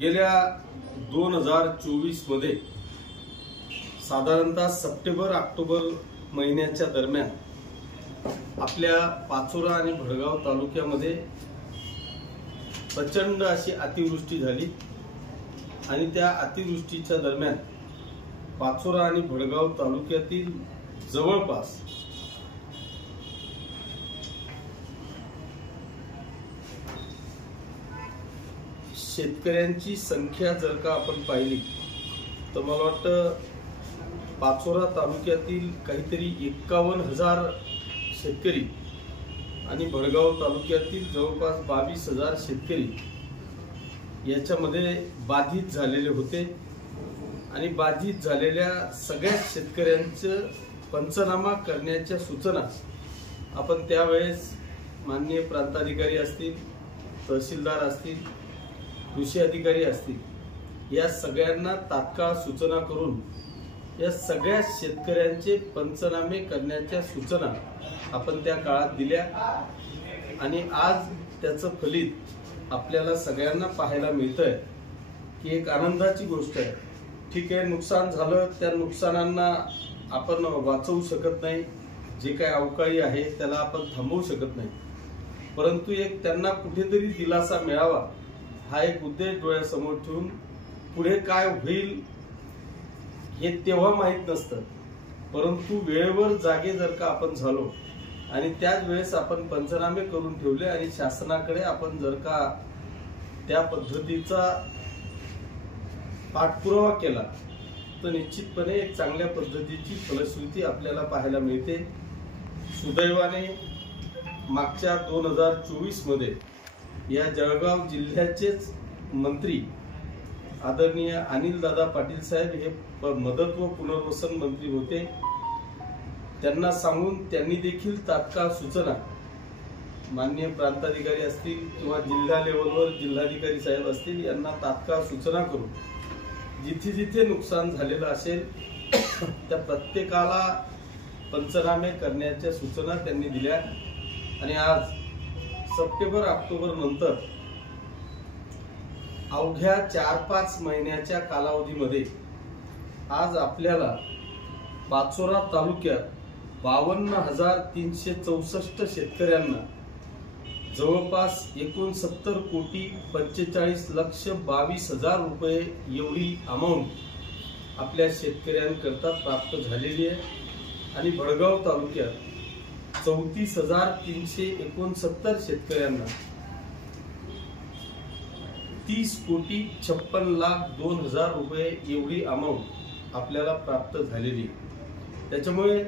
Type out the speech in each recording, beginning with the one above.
गेल्या 2024 मध्ये साधारणतः सप्टेंबर-ऑक्टोबर महिन्याच्या दरम्यान आपल्या पाचोरा आणि भडगाव तालुक्यामध्ये प्रचंड अशी अतिवृष्टी झाली आणि त्या अतिवृष्टीच्या दरम्यान पाचोरा आणि भडगाव तालुक्यातील जवळपास शेतकऱ्यांची संख्या जर का आपण पाहिली तर मला वाटतं पाचोरा तालुक्यातील काहीतरी 51,000 शेतकरी आणि भडगाव तालुक्यातील जवळपास 22,000 शेतकरी याच्यामध्ये बाधित झालेले होते आणि बाधित झालेल्या सगळ्या शेतकऱ्यांचं पंचनामा करण्याच्या सूचना आपण त्यावेळेस माननीय प्रांताधिकारी असतील, तहसीलदार असतील, कृषी अधिकारी असतील या सगळ्यांना तात्काळ सूचना करून या सगळ्या शेतकऱ्यांचे पंचनामे करण्याच्या सूचना आपण त्या काळात दिल्या आणि आज त्याचं फलित आपल्याला सगळ्यांना पाहायला मिळतंय की एक आनंदाची गोष्ट आहे। ठीक आहे, नुकसान झालं, त्या नुकसानांना आपण वाचवू शकत नाही, जे काही अवकाळी आहे त्याला आपण थांबवू शकत नाही, परंतु एक त्यांना कुठेतरी दिलासा मिळावा हा एक उद्देश डोळ्यासमोर ठेवून पुढे काय होईल हे तेव्हा माहित नसतं, परंतु वेळेवर जागे जर का आपण झालो आणि त्याच वेळेस आपण पंचनामे करून ठेवले आणि शासनाकडे आपण जर का त्या पद्धतीचा पाठपुरावा केला तर निश्चितपणे एक चांगल्या पद्धतीची फलश्रुती आपल्याला पाहायला मिळते। सुदैवाने मागच्या 2024 मध्ये या जळगाव जिल्ह्याचेच मंत्री आदरणीय अनिल दादा पाटील साहेब हे मदत व पुनर्वसन मंत्री होते। त्यांना सांगून त्यांनी देखील तात्काळ सूचना माननीय प्रांताधिकारी असतील किंवा जिल्हा लेवलवर जिल्हाधिकारी साहेब असतील यांना तात्काळ सूचना करून जिथे जिथे नुकसान झालेलं असेल त्या प्रत्येकाला पंचनामे करण्याच्या सूचना त्यांनी दिल्या आणि आज सप्टेंबर-ऑक्टोबर नंतर अवघ्या 4-5 महिन्याच्या कालावधीमध्ये आज आपल्याला पाचोरा तालुक्यात 52,364 शेतकऱ्यांना जवळपास 69,45,22,000 रुपये एवढी अमाऊंट आपल्या शेतकऱ्यांकरता प्राप्त झालेली आहे आणि भडगाव तालुक्यात 34,369 शेतकऱ्यांना 30,56,02,000 रुपये एवढी अमाऊंट आपल्याला प्राप्त झालेली। त्याच्यामुळे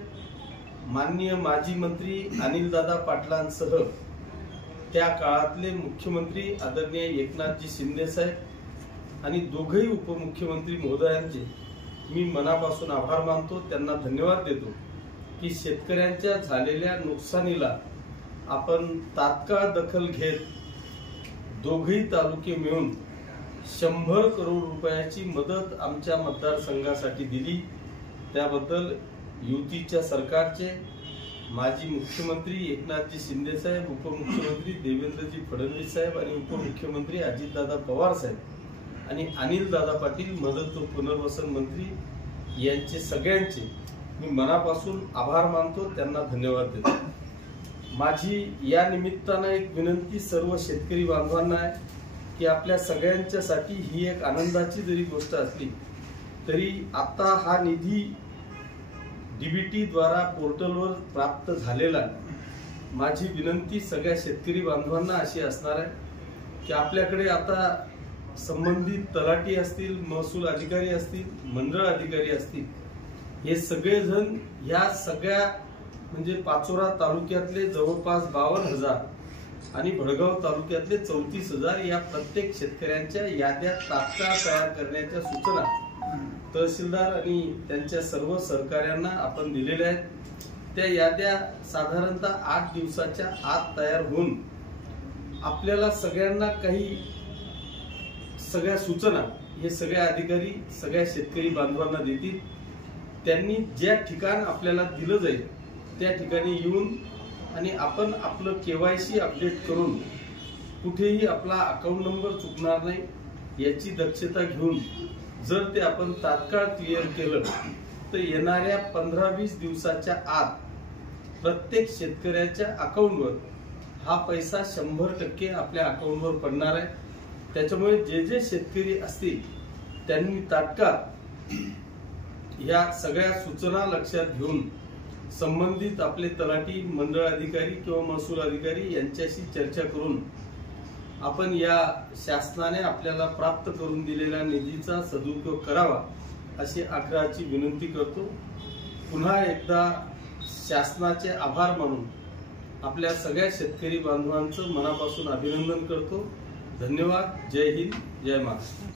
माननीय माजी मंत्री अनिल दादा पाटलांसह त्या काळातले मुख्यमंत्री आदरणीय एकनाथजी शिंदे साहेब आणि दोघेही उपमुख्यमंत्री महोदयांचे मी मनापासून आभार मानतो, त्यांना धन्यवाद देतो की शेतकऱ्यांच्या झालेल्या नुकसानीला आपण तात्काळ दखल घेत दोघेही तालुके मिळून 100 करोड रुपयाची मदत आमच्या मतदारसंघासाठी दिली। त्याबद्दल युतीच्या सरकारचे माजी मुख्यमंत्री एकनाथजी शिंदे साहेब, उपमुख्यमंत्री देवेंद्रजी फडणवीस साहेब आणि उपमुख्यमंत्री अजितदादा पवार साहेब आणि अनिल दादा पाटील मदत व पुनर्वसन मंत्री यांचे सगळ्यांचे मी मनापासून आभार मानतो, त्यांना धन्यवाद देतो। माझी या निमित्तानं एक विनंती सर्व शेतकरी बांधवांना आहे की आपल्या सगळ्यांच्यासाठी ही एक आनंदाची जरी गोष्ट असली तरी आता हा निधी डीबीटी द्वारा पोर्टलवर प्राप्त झालेला आहे। माझी विनंती सगळ्या शेतकरी बांधवांना अशी असणार आहे की आपल्याकडे आता संबंधित तलाठी असतील, महसूल अधिकारी असतील, मंडळ अधिकारी असतील, हे सगळेजण या सगळ्या म्हणजे पाचोरा तालुक्यातले जवळपास 52,000 आणि भडगाव तालुक्यातले 34,000 या प्रत्येक शेतकऱ्यांच्या याद्या तात्काळ तयार करण्याच्या सूचना तहसीलदार आणि त्यांच्या सर्व सहकार्यांना आपण दिलेल्या आहेत। त्या याद्या साधारणतः 8 दिवसाच्या आत तयार होऊन आपल्याला सगळ्यांना काही सगळ्या सूचना हे सगळे अधिकारी सगळ्या शेतकरी बांधवांना देतील। त्यांनी ज्या ठिकाण आपल्याला दिलं जाईल त्या ठिकाणी येऊन आणि आपण आपलं KYC अपडेट करून कुठेही आपला अकाउंट नंबर चुकणार नाही, याची दक्षता घेऊन जर ते आपण तात्काळ क्लिअर केलं तर येणाऱ्या 15-20 दिवसाच्या आत प्रत्येक शेतकऱ्याच्या अकाउंटवर हा पैसा 100% आपल्या अकाउंटवर पडणार आहे। त्याच्यामुळे जे जे शेतकरी असतील त्यांनी तात्काळ या सगळ्या सूचना लक्षात घेऊन संबंधित आपले तलाठी, मंडळ अधिकारी किंवा महसूल अधिकारी यांच्याशी चर्चा करून आपण या शासनाने आपल्याला प्राप्त करून दिलेल्या निधीचा सदुपयोग करावा अशी आग्रहाची विनंती करतो। पुन्हा एकदा शासनाचे आभार मानून आपल्या सगळ्या शेतकरी बांधवांचं मनापासून अभिनंदन करतो। धन्यवाद। जय हिंद, जय महाराष्ट्र।